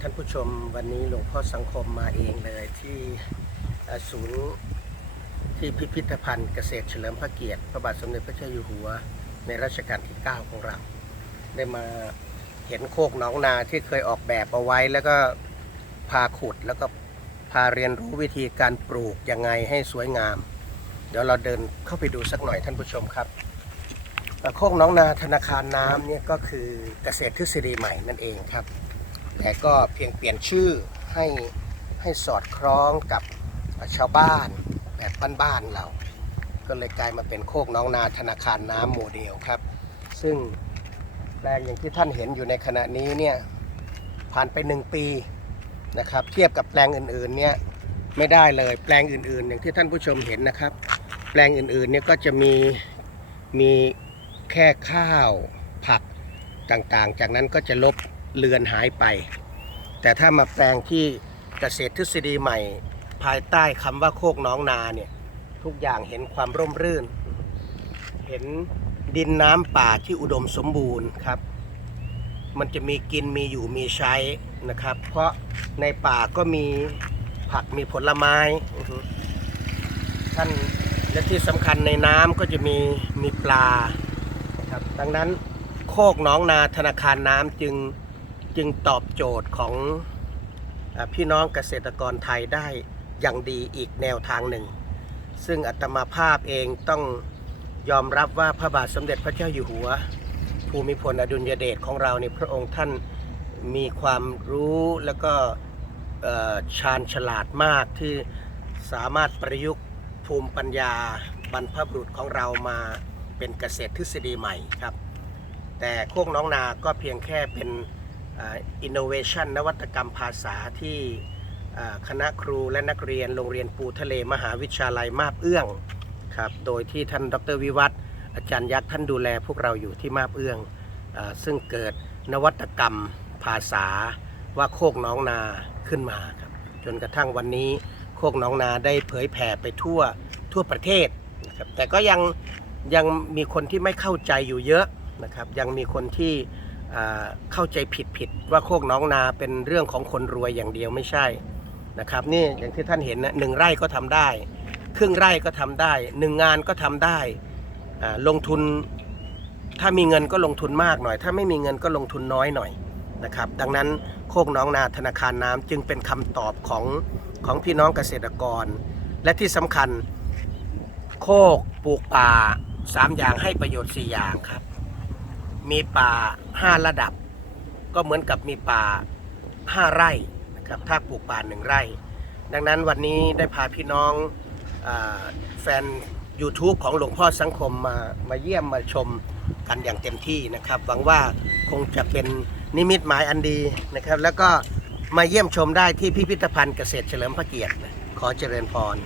ท่านผู้ชมวันนี้หลวงพ่อสังคมมาเองเลยที่ศูนย์ที่พิพิธภัณฑ์เกษตรเฉลิมพระเกียรติ พระบาทสมเด็จพระเจ้าอยู่หัว ในรัชกาลที่ 9 ของเรา ได้มาเห็นโคกหนองนาที่เคยออกแบบเอาไว้ แล้วก็พาขุดแล้วก็พาเรียนรู้วิธีการปลูกยังไงให้สวยงาม เดี๋ยวเราเดินเข้าไปดูสักหน่อยท่านผู้ชมครับโคกหน้องนาธนาคารน้ำเนี่ยก็คือเกษตรทฤษฎีใหม่นั่นเองครับ แต่ก็เพียงเปลี่ยนชื่อให้ให้สอดคล้องกับชาวบ้านแบบบ้านๆเรา ก็เลยกลายมาเป็นโคกน้องนาธนาคารน้ำโมเดลครับ ซึ่งแปลงอย่างที่ท่านเห็นอยู่ในขณะนี้เนี่ยผ่านไปหนึ่งปีนะครับ เทียบกับแปลงอื่นๆเนี่ยไม่ได้เลยแปลงอื่นๆ อย่างที่ท่านผู้ชมเห็นนะครับ แปลงอื่นๆเนี่ยก็จะมีมีแค่ข้าวผักต่างๆ จากนั้นก็จะลบ เลือนหายไป แต่ถ้ามาแปลงที่เกษตรทฤษฎีใหม่ ภายใต้คำว่าโคกน้องนาเนี่ยทุกอย่างเห็นความร่มรื่น เห็นดินน้ำป่าที่อุดมสมบูรณ์ครับ มันจะมีกินมีอยู่มีใช้นะครับ เพราะในป่าก็มีผักมีผลไม้ท่านและที่สำคัญในน้ำก็จะมีมีปลาครับดังนั้นโคกน้องนาธนาคารน้ำจึง จึงตอบโจทย์ของพี่น้องเกษตรกรไทยได้อย่างดีอีกแนวทางหนึ่ง ซึ่งอัตมาภาพเองต้องยอมรับว่าพระบาทสมเด็จพระเจ้าอยู่หัว ภูมิพลอดุลยเดชของเราในพระองค์ท่านมีความรู้แล้วก็ชาญฉลาดมากที่สามารถประยุกต์ภูมิปัญญาบรรพบุรุษของเรามาเป็นเกษตรทฤษฎีใหม่ครับ แต่โคกน้องนาก็เพียงแค่เป็น อินโนเวชันนวัตกรรมภาษาที่คณะครูและนักเรียนโรงเรียนปูทะเลมหาวิทยาลัยมาบเอื้องครับโดยที่ท่านดรวิวัฒน์อาจารย์ยักษ์ท่านดูแลพวกเราอยู่ที่มาบเอื้องอซึ่งเกิดนวัตกรรมภาษาว่าโคกน้องนาขึ้นมาครับจนกระทั่งวันนี้โคกน้องนาได้เผยแผ่ไปทั่วทั่วประเทศนะครับแต่ก็ยังยังมีคนที่ไม่เข้าใจอยู่เยอะนะครับยังมีคนที่ เข้าใจผิดผิดว่าโคกน้องนาเป็นเรื่องของคนรวยอย่างเดียวไม่ใช่นะครับนี่อย่างที่ท่านเห็นนะหนึ่งไร่ก็ทำได้ ครึ่งไร่ก็ทำได้หนึ่งงานก็ทำได้ลงทุนถ้ามีเงินก็ลงทุนมากหน่อย ถ้าไม่มีเงินก็ลงทุนน้อยหน่อยนะครับดังนั้นโคกน้องนาธนาคารน้ำจึงเป็นคำตอบของของพี่น้องเกษตรกร และที่สำคัญโคกปลูกป่าสามอย่างให้ประโยชน์สี่อย่างครับ มีป่าห้าระดับ ก็เหมือนกับมีป่าห้าไร่นะครับถ้าปลูกป่าหนึ่งไร่ ดังนั้นวันนี้ได้พาพี่น้องอแฟน YouTube ของหลวงพ่อสังคมมามาเยี่ยมมาชมกันอย่างเต็มที่นะครับหวังว่าคงจะเป็นนิมิตหมายอันดีนะครับ แล้วก็มาเยี่ยมชมได้ที่พิพิธภัณฑ์เกษตรเฉลิมพระเกียรติขอเจริญพร